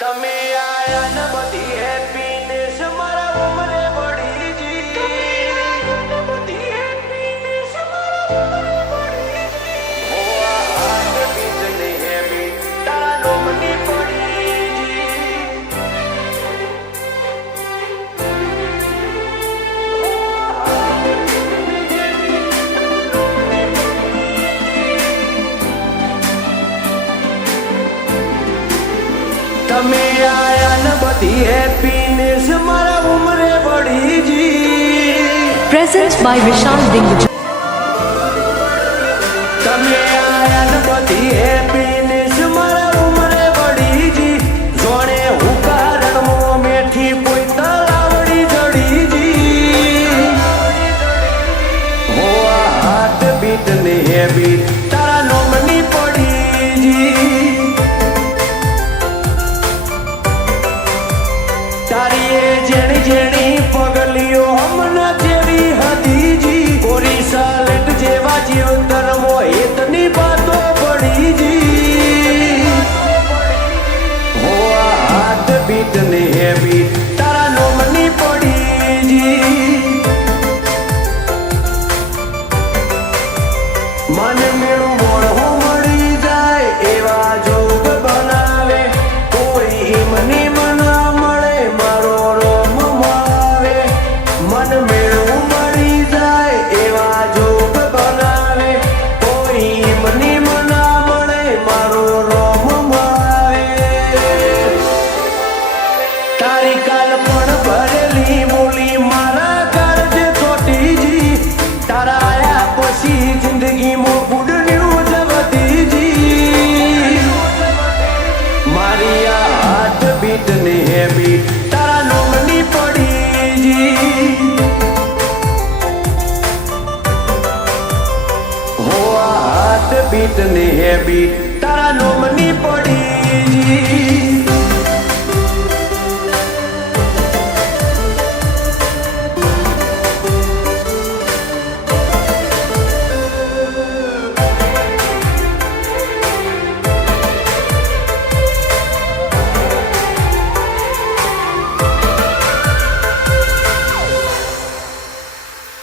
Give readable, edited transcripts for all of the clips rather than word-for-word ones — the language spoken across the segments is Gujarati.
તમે આયા ન બધી હેપીનેસ મારા ઉમરે વળી જી બધી હેપીનેસ મારા ઉમરે વળી જી ઓ આ હાથ બીજને હેમી તારા નોમની પડી જી તમે આયા ન બધી હેપીનેસ મારા ઉમરે વળી જી Presents by Vishal Dingaj. તમે આયા ન બધી હેપીનેસ મારા ઉમરે વળી જી જોણે હું કારણમો મેઠી કોઈ તલાવડી જડી જી હો આ હાથ બીટ ને હેબી તારા નોમની પડી જી તારી એ જેણી જેણી પગલીઓ હમણાં જેવી હતી જી કોરી સાલેટ જેવા જીવતરમો હેતની વાતો પડી જી હો આ હાથ બીટ ને હેબી તારા નોમની પડી જી મન મેળું મોળો મળી જાય એવા જોગ બનાવે કોઈ હિમની મના મળે મારો રોમ આવે મન મેળું મળી જાય એવા જોગ બનાવે કોઈ હિમની મના મળે મારો રોમ આવે તારી કાલ પણ ભરેલી બોલી મારા કાળજ ખોટી જી તારા આયા પછી જિંદગીમાં ગુડ ન્યૂઝ વધી જી મારી આ હાથ બીટ ને હેબી તારા નોમની પડી જી હો આ હાથ બીટ ને હેબી તારા નોમની પડી જી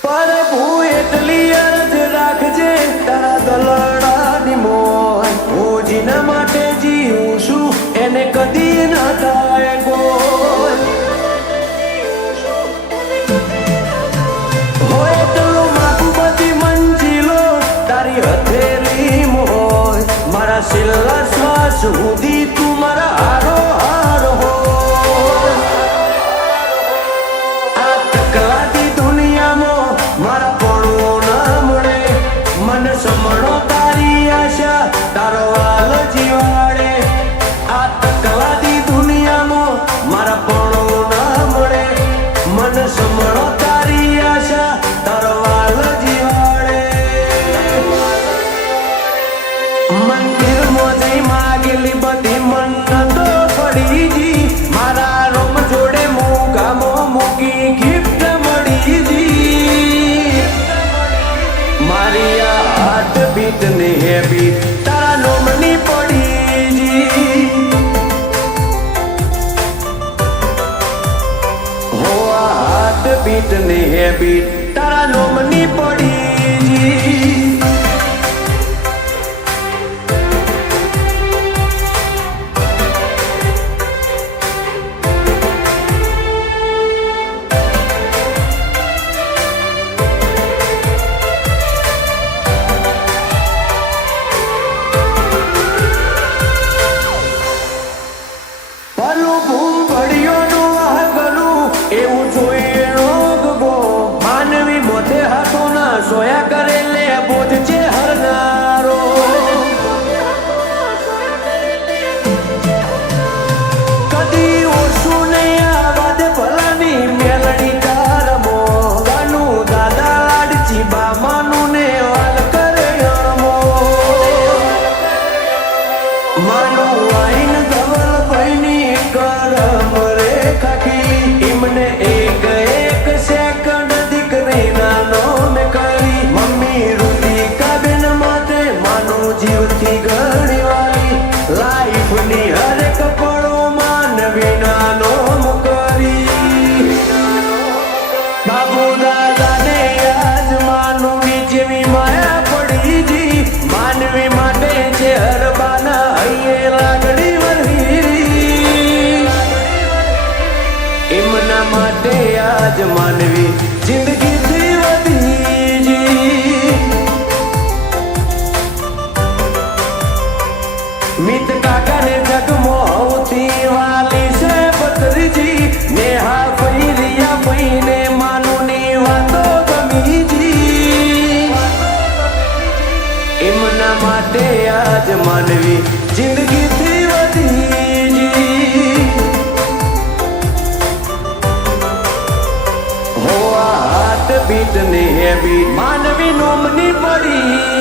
પ્રભુ એટલી અરજ રાખજે તારા દલડાની મોય હું જીના માટે જીવું છું એને કદી ન થાય કોઈ હોય એટલું માગું બધી મંજિલો તારી હથેળી મોય મારા છેલ્લા શ્વાસ સુધી તું મારા હારો હારો હોય આ તકલાદી દુનિયામાં મારા પડવો ના મળે મન સમણો તારી આશા તારો વાલ જીવાડે આ તકલાદી દુનિયામાં મારા પડવો ના મળે મન સમણો તારી આશા તારો વાલ જીવાડે મંદિરમાં જઈ માગેલી બધી મન્નતો પડી જી મારા રોમ જોડે મોગામો મૂકી ગિફ્ટ મળી જી મારી આ હાથ બીટ ને હેબી તારા નોમની પડી જી હો આ હાથ બીટ ને હેબી તારા નોમની પડી જી ભલું ભૂમ ભળિયોનું વાહ ગલું એવું જોઈએ રોગવો માનવી મોઢે હાથો ના સોયા કરે લે બોધ છે હરનારો કદી ઓછું નહીં આવાદ ભલાની મેલડી તારમો ગાનું દાદા લાડચી બામાનું ને વાલ કરે અણમો માનું વાઈન ધવલ ભાઈની કરમ રે ખાખી એમને એક એક સેકન્ડ દીકરી નાનો મેં કરી મમ્મી રૂતી કાબેન માટે માનું જીવથી ઘણી વાલી લાઈફની હરેક પળોમાં જિંદગીથી વધી જી હો આ હાર્ટ બીટ ને હેબિટ માનવી નોમની પડી